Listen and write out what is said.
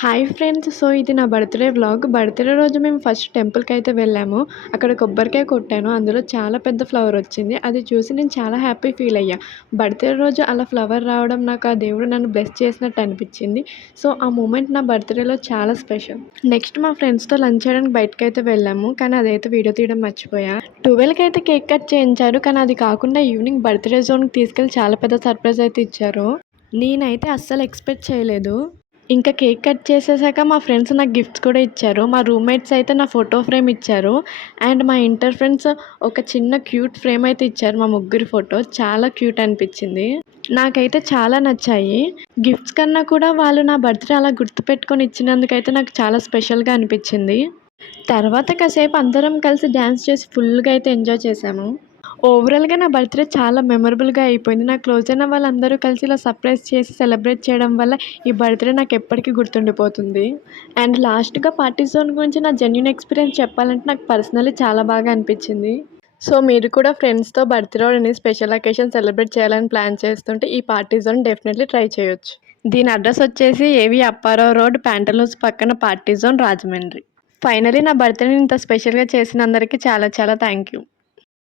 Hi friends. So, ఇది నా birthday vlog. Birthday రోజు మేము ఫస్ట్ టెంపుల్‌కైతే వెళ్ళాము. అక్కడ కొబ్బరికాయ కొట్టాను. అందులో చాలా పెద్ద ఫ్లవర్ వచ్చింది. అది చూసి నేను చాలా హ్యాపీ ఫీల్ అయ్యా. బర్త్‌డే రోజు అలా ఫ్లవర్ రావడం నాకు ఆ దేవుడు నన్ను బ్లెస్ చేసినట్టు అనిపించింది. సో, ఆ మూమెంట్ నా బర్త్‌డేలో చాలా స్పెషల్. నెక్స్ట్ మా ఫ్రెండ్స్‌తో లంచ్ చేయడానికి బయటకైతే వెళ్ళాము. కానీ అదైతే వీడియో తీయడం మర్చిపోయా. 12కి అయితే కేక్ కట్ చేయించారు. కానీ అది కాకుండా ఈవినింగ్ బర్త్‌డే జోన్‌కి తీసుకెళ్ళి చాలా పెద్ద సర్ప్రైజ్ అయితే ఇచ్చారు. నేనైతే అస్సలు ఎక్స్‌పెక్ట్ చేయలేదు. ఇంకా కేక్ కట్ చేసేసాక మా ఫ్రెండ్స్ నాకు గిఫ్ట్స్ కూడా ఇచ్చారు. మా రూమ్‌మేట్స్ అయితే నా ఫోటో ఫ్రేమ్ ఇచ్చారు. అండ్ మా ఇంటర్ ఫ్రెండ్స్ ఒక చిన్న క్యూట్ ఫ్రేమ్ అయితే ఇచ్చారు. మా ముగ్గురి ఫోటో చాలా క్యూట్ అనిపించింది. నాకైతే చాలా నచ్చాయి. గిఫ్ట్స్ కన్నా కూడా వాళ్ళు నా బర్త్‌డే అలా గుర్తుపెట్టుకొని ఇచ్చినందుకైతే నాకు చాలా స్పెషల్‌గా అనిపించింది. తర్వాత కాసేపు అందరం కలిసి డాన్స్ చేసి ఫుల్‌గా అయితే ఎంజాయ్ చేశాము. ఓవరాల్‌గా నా బర్త్‌డే చాలా మెమరబుల్‌గా అయిపోయింది. నా క్లోజ్ అయిన వాళ్ళందరూ కలిసి ఇలా సర్ప్రైజ్ చేసి సెలబ్రేట్ చేయడం వల్ల ఈ బర్త్‌డే నాకెప్పటికీ గుర్తుండిపోతుంది. అండ్ లాస్ట్‌గా పార్టీ జోన్ గురించి నా జెన్యూన్ ఎక్స్‌పీరియన్స్ చెప్పాలంటే నాకు పర్సనల్లీ చాలా బాగా అనిపించింది. సో, మీరు కూడా ఫ్రెండ్స్‌తో బర్త్‌డే అని స్పెషల్ అకేషన్ సెలబ్రేట్ చేయాలని ప్లాన్ చేస్తుంటే ఈ పార్టీ జోన్ డెఫినెట్‌లీ ట్రై చేయొచ్చు. దీని అడ్రెస్ వచ్చేసి ఏవి అప్పారావు రోడ్, ప్యాంటలూన్స్ పక్కన పార్టీ జోన్, రాజమండ్రి. ఫైనల్లీ నా బర్త్‌డేని ఇంత స్పెషల్‌గా చేసినందరికీ చాలా చాలా థ్యాంక్ యూ.